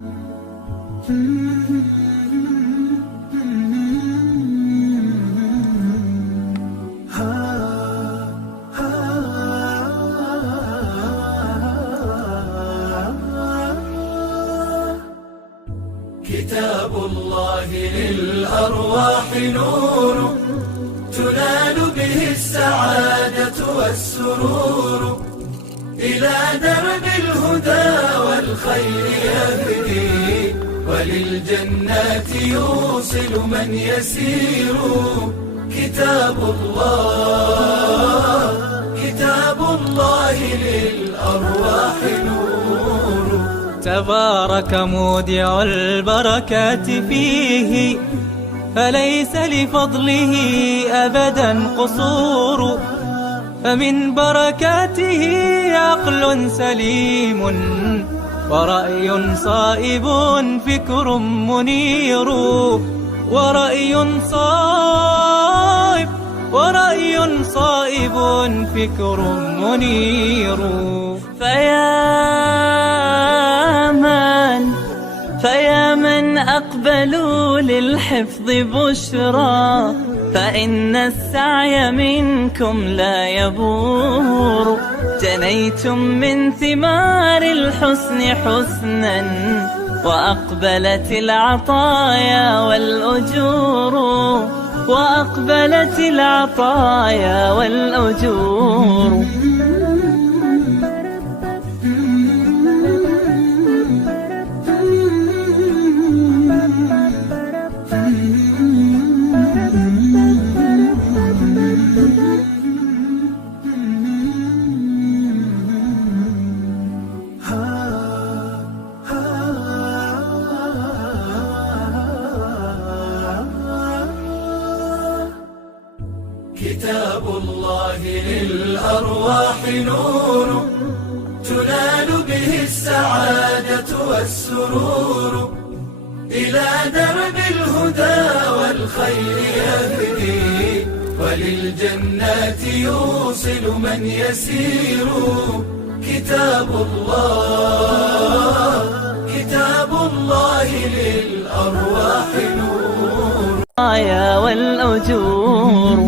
كتاب الله للأرواح نور، تنال به السعادة والسرور، إلى درب الهدى والخير يهدي، وللجنات يوصل من يسير. كتاب الله للأرواح نور. تبارك مودع البركات فيه، فليس لفضله أبدا قصور. فمن بركاته عقل سليم، ورأي صائب فكر منير. ورأي صائب فكر منير. فيا من أقبلوا للحفظ بشرى، فإن السعي منكم لا يبور. جنيتم من ثمار الحسن حسنا، وأقبلت العطايا والأجور. كتاب الله للأرواح نور، تنال به السعادة والسرور، إلى درب الهدى والخير يهدي، وللجنات يوصل من يسير. كتاب الله للأرواح نور. والأجور